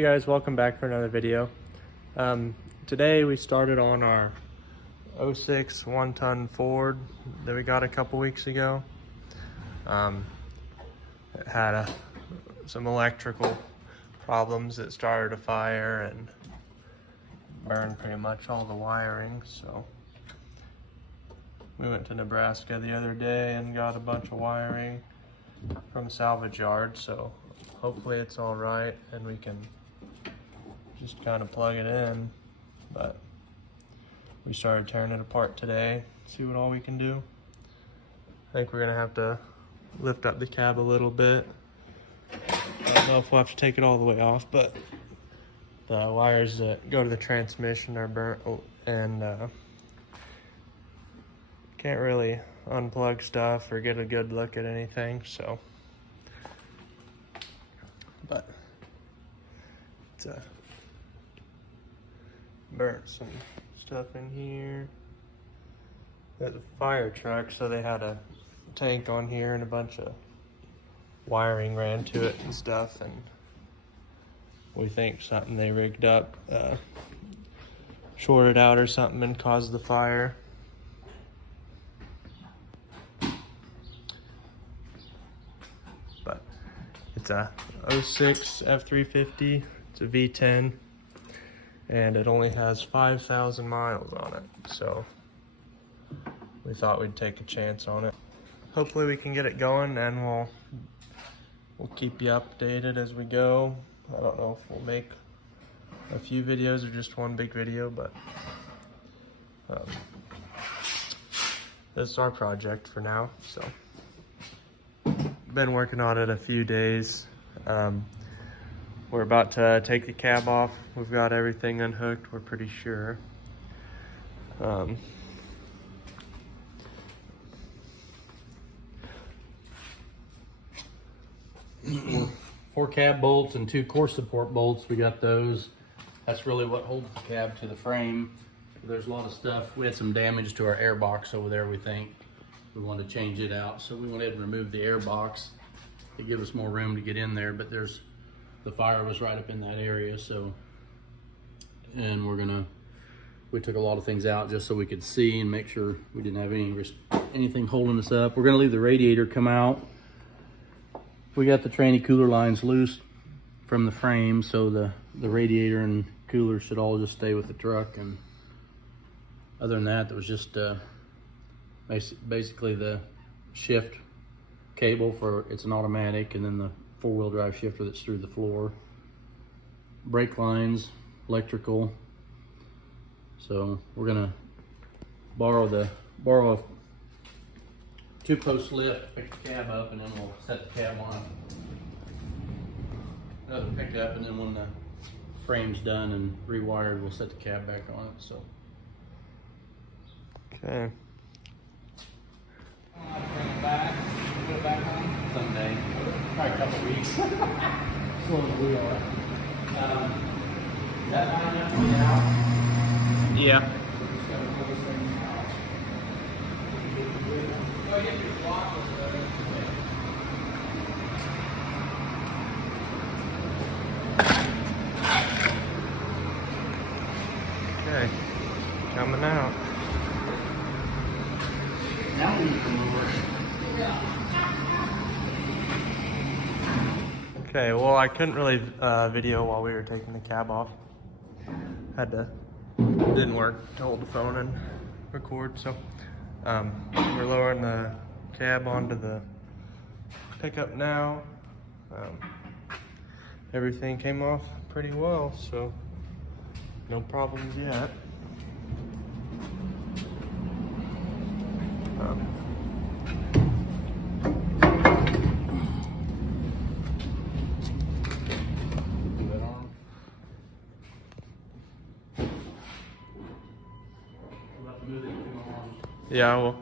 Hey guys, welcome back for another video. Today we started on our 06 1-ton Ford that we got a couple weeks ago. It had some electrical problems. It started a fire and burned pretty much all the wiring, so we went to Nebraska the other day and got a bunch of wiring from a salvage yard, so hopefully it's all right and we can just kind of plug it in. But we started tearing it apart today, see what all we can do. I think we're gonna have to lift up the cab a little bit. I don't know if we'll have to take it all the way off, but the wires that go to the transmission are burnt and can't really unplug stuff or get a good look at anything, so. But it's burnt some stuff in here. There's a fire truck, so they had a tank on here and a bunch of wiring ran to it and stuff, and we think something they rigged up shorted out or something and caused the fire. But it's a 06 F-350. It's a V10 and it only has 5,000 miles on it, so we thought we'd take a chance on it. Hopefully we can get it going, and we'll keep you updated as we go. I don't know if we'll make a few videos or just one big video, but this is our project for now. So been working on it a few days. We're about to take the cab off. We've got everything unhooked, we're pretty sure. 4 cab bolts and 2 core support bolts. We got those. That's really what holds the cab to the frame. There's a lot of stuff. We had some damage to our air box over there, we think. We wanted to change it out, so we went ahead and remove the air box to give us more room to get in there, but the fire was right up in that area, so, and we took a lot of things out just so we could see and make sure we didn't have anything holding us up. We're gonna leave the radiator come out. We got the tranny cooler lines loose from the frame, so the radiator and cooler should all just stay with the truck. And other than that, there was just basically the shift cable for, it's an automatic, and then the 4-wheel drive shifter that's through the floor. Brake lines, electrical. So we're gonna borrow a 2-post lift, pick the cab up, and then we'll set the cab on another pickup, and then when the frame's done and rewired, we'll set the cab back on it. So. Okay. Bring it back. Put it back on someday. Probably a couple weeks. Slow as we are. Is that high enough to get out? Yeah. Okay, coming out. Now we need to lower it. Okay, well, I couldn't really video while we were taking the cab off. Didn't work to hold the phone and record, so we're lowering the cab onto the pickup now. Everything came off pretty well, so no problems yet. Yeah, well.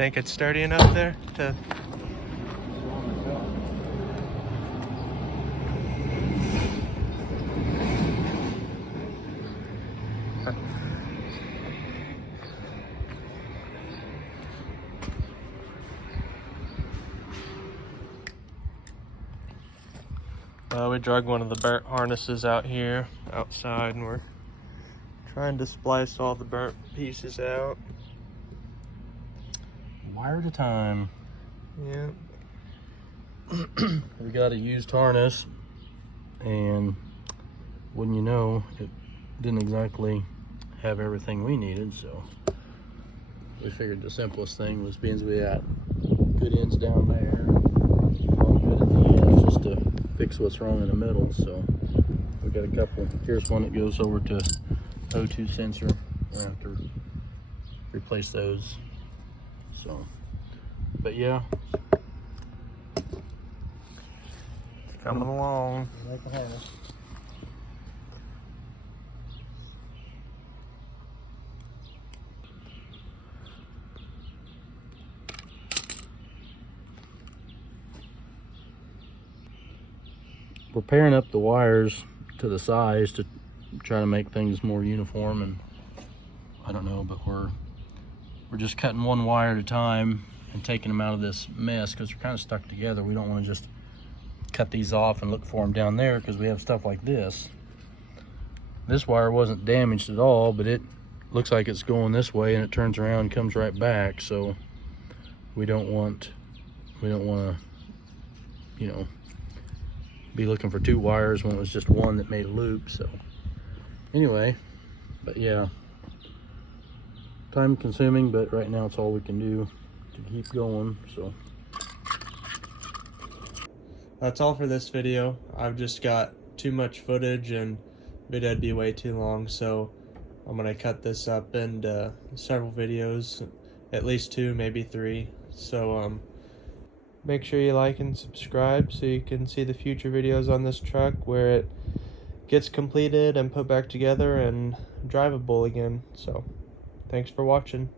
Think it's sturdy enough there to... We drug one of the burnt harnesses out here, outside, and we're trying to splice all the burnt pieces out. Wire at a time. Yeah. We got a used harness, and wouldn't you know, it didn't exactly have everything we needed, so we figured the simplest thing was, being we got good ends down there, all good at the ends, just to fix what's wrong in the middle. So we got a couple. Here's one that goes over to O2 sensor. We're gonna have to replace those. So, but yeah, Coming along. like a harness. We're pairing up the wires to the size to try to make things more uniform, and I don't know, but we're just cutting one wire at a time and taking them out of this mess because they're kind of stuck together. We don't want to just cut these off and look for them down there because we have stuff like this. This wire wasn't damaged at all, but it looks like it's going this way and it turns around and comes right back. So we don't want to, you know, be looking for two wires when it was just one that made a loop. So anyway, but yeah, time consuming, but right now it's all we can do to keep going. So That's all for this video. I've just got too much footage and video'd be way too long, so I'm gonna cut this up into several videos, at least 2, maybe 3. So make sure you like and subscribe so you can see the future videos on this truck where it gets completed and put back together and drivable again. So thanks for watching.